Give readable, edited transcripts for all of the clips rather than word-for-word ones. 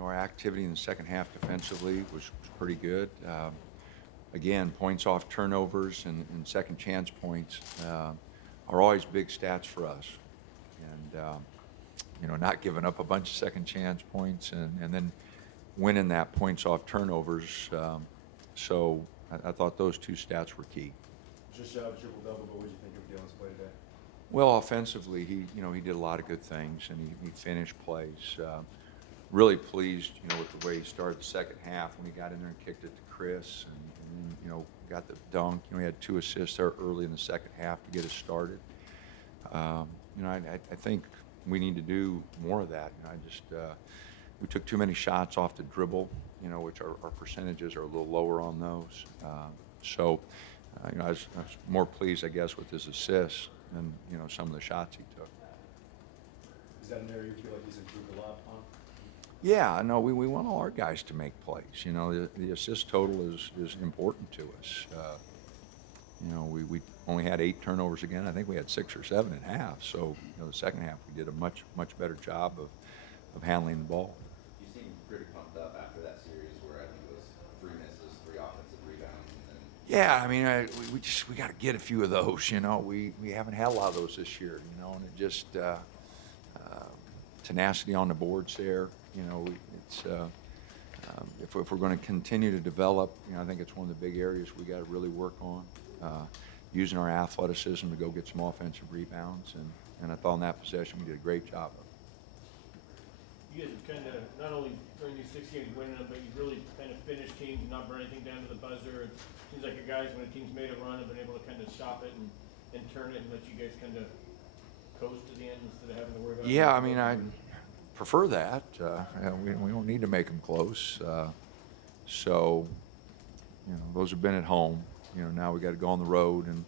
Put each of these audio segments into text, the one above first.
our activity in the second half defensively was pretty good. Again, points off turnovers and second chance points are always big stats for us. And, not giving up a bunch of second chance points and then winning that points off turnovers. So I thought those two stats were key. Just shy of triple-double, but what did you think of Dylan's play today? Well, offensively, he did a lot of good things, and he finished plays. Really pleased, with the way he started the second half when he got in there and kicked it to Chris, and got the dunk. He had 2 assists there early in the second half to get us started. I think we need to do more of that. We took too many shots off the dribble, which our percentages are a little lower on those. I was more pleased, I guess, with his assists than, some of the shots he took. Is that an area you feel like he's improved a lot on? Yeah, no, we want all our guys to make plays. The assist total is important to us. We only had 8 turnovers again. I think we had 6 or 7 at half. So, the second half we did a much better job of handling the ball. You seemed pretty pumped up after that series where I think it was 3 misses, 3 offensive rebounds. Yeah, we got to get a few of those. We haven't had a lot of those this year. And it just tenacity on the boards there. If we're going to continue to develop, I think it's one of the big areas we got to really work on. Using our athleticism to go get some offensive rebounds, and I thought in that possession we did a great job of it. You guys have kind of, not only during these 6 games winning them, but you really kind of finished teams and not burn anything down to the buzzer. It seems like your guys, when a team's made a run, have been able to kind of stop it and turn it and let you guys kind of coast to the end instead of having to worry about it. Yeah, I prefer that. We don't need to make them close. Those have been at home. Now we got to go on the road, and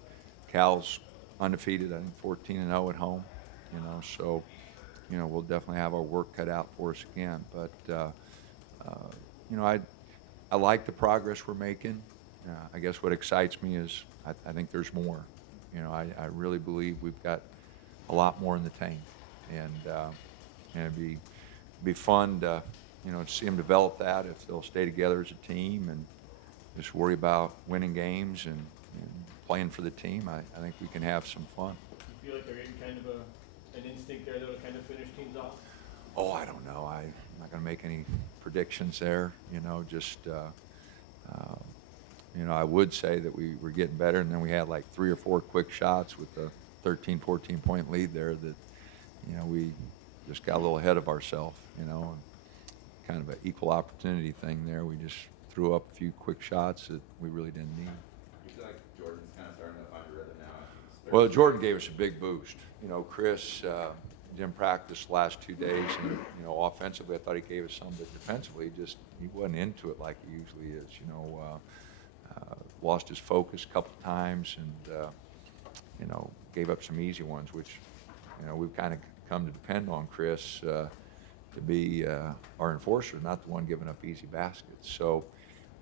Cal's undefeated, I think 14-0 at home. So we'll definitely have our work cut out for us again. But I like the progress we're making. I guess what excites me is I think there's more. I really believe we've got a lot more in the tank, and it'd be fun to see them develop that if they'll stay together as a team and just worry about winning games and playing for the team. I think we can have some fun. You feel like they're getting kind of an instinct there that'll kind of finish teams off? Oh, I don't know. I'm not going to make any predictions there. I would say that we were getting better, and then we had like 3 or 4 quick shots with a 13, 14-point lead there that, we just got a little ahead of ourselves, and kind of an equal opportunity thing there. We just threw up a few quick shots that we really didn't need. You feel like Jordan's kind of starting to find a rhythm now? Well, Jordan gave us a big boost. Chris didn't practice the last 2 days, and offensively I thought he gave us some, but defensively he wasn't into it like he usually is. Lost his focus a couple times, and gave up some easy ones, which we've kind of come to depend on Chris to be our enforcer, not the one giving up easy baskets. So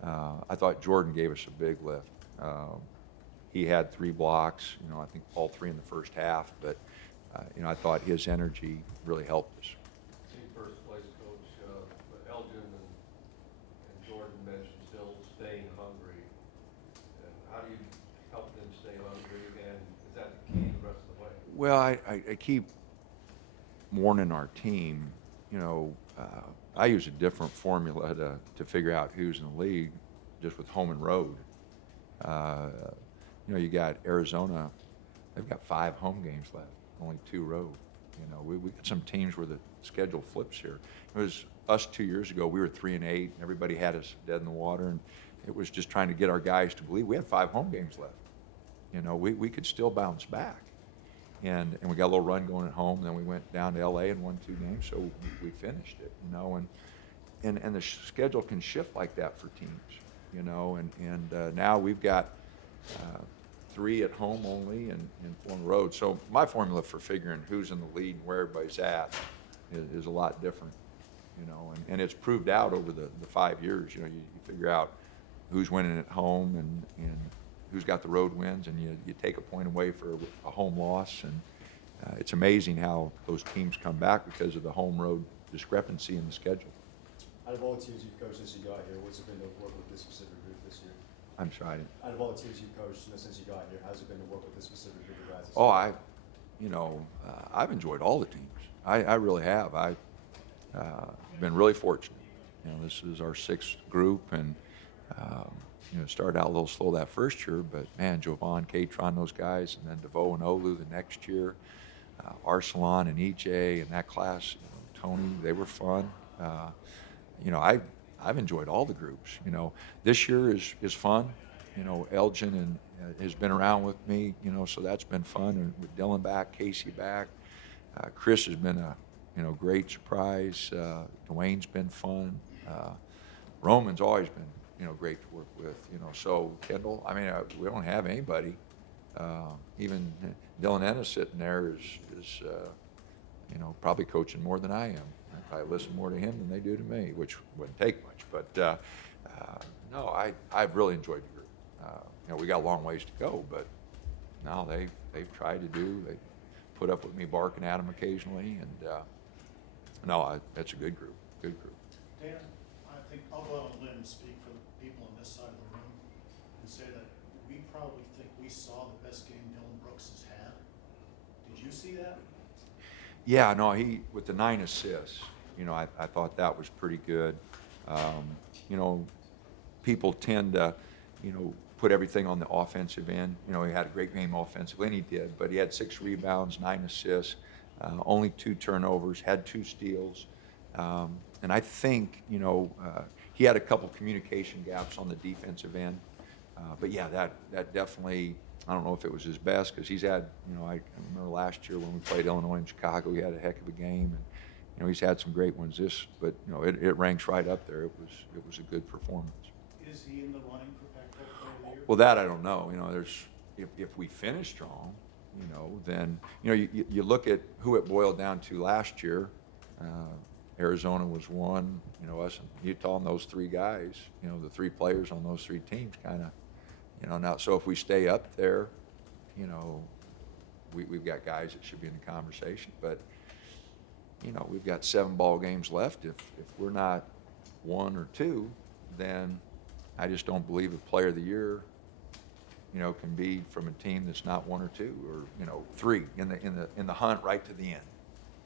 I thought Jordan gave us a big lift. He had 3 blocks, I think all 3 in the first half, but I thought his energy really helped us. Team first place coach Elgin and Jordan mentioned still staying hungry. And how do you help them stay hungry, and is that the key the rest of the way? Well, I keep warning our team, I use a different formula to figure out who's in the league just with home and road. You got Arizona, they've got 5 home games left, only 2 road. We got some teams where the schedule flips here. It was us 2 years ago, we were 3-8, everybody had us dead in the water, and it was just trying to get our guys to believe we had 5 home games left. We could still bounce back. And we got a little run going at home, then we went down to L.A. and won 2 games, so we finished it, and the schedule can shift like that for teams, and now we've got 3 at home only and 4 on the road. So my formula for figuring who's in the lead and where everybody's at is a lot different, and it's proved out over the 5 years. You figure out who's winning at home and who's got the road wins, and you take a point away for a home loss, and it's amazing how those teams come back because of the home road discrepancy in the schedule. Out of all the teams you've coached since you got here, what's it been to work with this specific group this year? I'm sorry. Out of all the teams you've coached since you got here, how's it been to work with this specific group of guys? Oh, I've enjoyed all the teams. I really have. I've been really fortunate. You know, this is our sixth group, and it started out a little slow that first year, but man, Jovan, Katron, those guys, and then DeVoe and Olu the next year, Arsalan and EJ and that class, Tony, they were fun. I've enjoyed all the groups. This year is fun. Elgin and has been around with me, so that's been fun. And with Dylan back, Casey back, Chris has been a great surprise. Dwayne's been fun. Roman's always been great to work with. So Kendall, we don't have anybody. Even Dylan Ennis sitting there is probably coaching more than I am. I listen more to him than they do to me, which wouldn't take much. But no, I've really enjoyed the group. We got a long ways to go, but now they've tried to do. They put up with me barking at them occasionally, and that's a good group. Good group. Dan, I think I'll go out on a limb and speak for the people on this side of the room and say that we probably think we saw the best game Dylan Brooks has had. Did you see that? Yeah, no, with the 9 assists, I thought that was pretty good. People tend to, put everything on the offensive end. He had a great game offensively, and he did, but he had 6 rebounds, 9 assists, only 2 turnovers, had 2 steals. And I think, he had a couple communication gaps on the defensive end. But yeah, that definitely, I don't know if it was his best, because he's had, I remember last year when we played Illinois in Chicago, he had a heck of a game, and he's had some great ones. But it ranks right up there. It was a good performance. Is he in the running for Pac-12 Player of the Year? Well, that I don't know. There's if we finish strong, then you look at who it boiled down to last year. Arizona was one. Us and Utah and those 3 guys. The 3 players on those 3 teams kind of. Now, so if we stay up there, we've got guys that should be in the conversation. But we've got 7 ball games left. If we're not 1 or 2, then I just don't believe a Player of the Year, can be from a team that's not 1 or 2 or 3 in the hunt right to the end.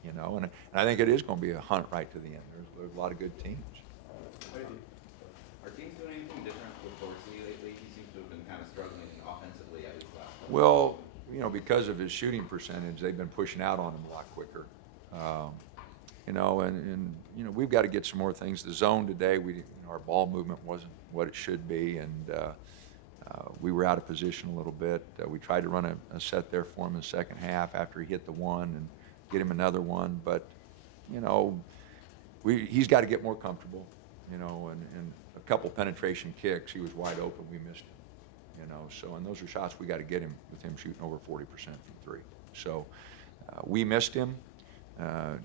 And I think it is going to be a hunt right to the end. There's a lot of good teams. Are teams doing anything different with Dorsey lately? He seems to have been kind of struggling offensively at least last couple. Well, because of his shooting percentage, they've been pushing out on him a lot quicker. And we've got to get some more things. The zone today, our ball movement wasn't what it should be, and we were out of position a little bit. We tried to run a set there for him in the second half after he hit the one and get him another one. But, he's got to get more comfortable, and a couple penetration kicks, he was wide open, we missed him, So, and those are shots we got to get him with him shooting over 40% from 3. So we missed him.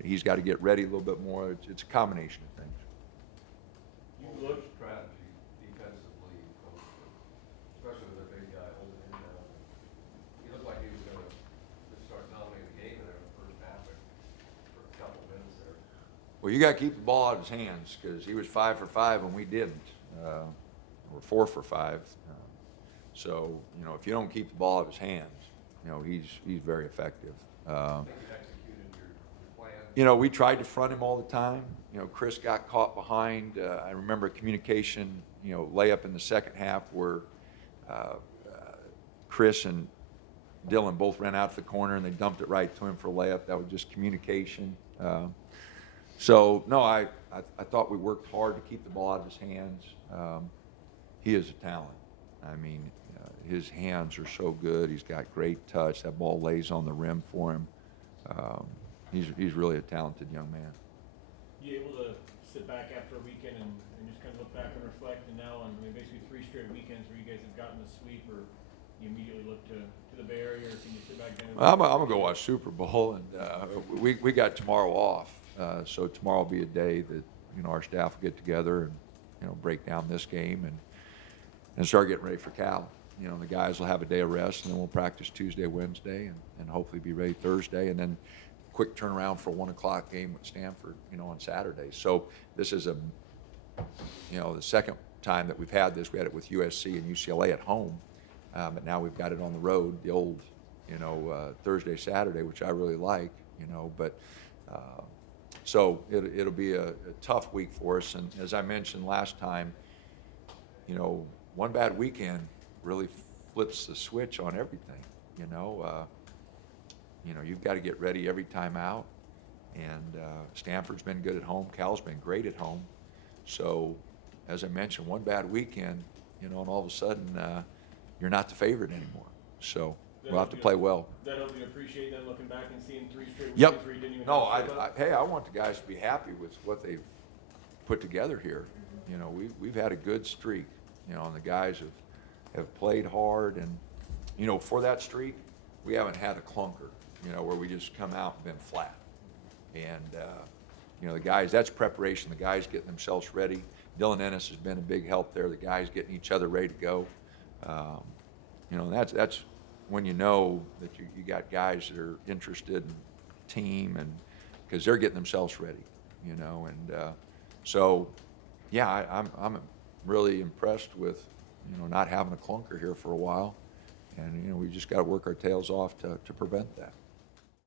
He's got to get ready a little bit more. It's a combination of things. You look strategy defensively, Coach, especially with a big guy holding him down. He looked like he was going to just start dominating the game in the first half for a couple of minutes there. Well, you got to keep the ball out of his hands, because he was 5 for 5 and we didn't. We're 4 for 5. So, if you don't keep the ball out of his hands, he's very effective. I think you executed your plan. We tried to front him all the time. Chris got caught behind. I remember a communication, layup in the second half where Chris and Dylan both ran out to the corner and they dumped it right to him for a layup. That was just communication. So, no, I thought we worked hard to keep the ball out of his hands. He is a talent. His hands are so good. He's got great touch. That ball lays on the rim for him. He's really a talented young man. You able to sit back after a weekend and just kind of look back and reflect, and now on basically 3 straight weekends where you guys have gotten the sweep, or you immediately look to the Bay Area, or can you sit back down? I'm gonna go watch Super Bowl, and we got tomorrow off, so tomorrow will be a day that our staff will get together and break down this game and start getting ready for Cal. The guys will have a day of rest, and then we'll practice Tuesday, Wednesday, and hopefully be ready Thursday, and then quick turnaround for a 1 o'clock game with Stanford, on Saturday. So this is a you know, the second time that we've had this, we had it with USC and UCLA at home, but now we've got it on the road, the old, you know, Thursday, Saturday, which I really like, you know, but so it'll be a tough week for us. And as I mentioned last time, you know, one bad weekend really flips the switch on everything, you know. You know, you've got to get ready every time out. And Stanford's been good at home. Cal's been great at home. So, as I mentioned, one bad weekend, you know, and all of a sudden you're not the favorite anymore. So we'll have to play well. That help you appreciate then looking back and seeing 3 straight weekends Yep. where you didn't even No, have to slip up? hey, I want the guys to be happy with what they've put together here. You know, we've had a good streak, you know, and the guys have played hard. And, you know, for that streak, we haven't had a clunker, you know, where we just come out and been flat. And, you know, the guys, that's preparation. The guys getting themselves ready. Dylan Ennis has been a big help there. The guys getting each other ready to go. You know, that's when you know that you got guys that are interested in team, and because they're getting themselves ready, you know. And so, yeah, I'm really impressed with, you know, not having a clunker here for a while. And, you know, we just got to work our tails off to prevent that.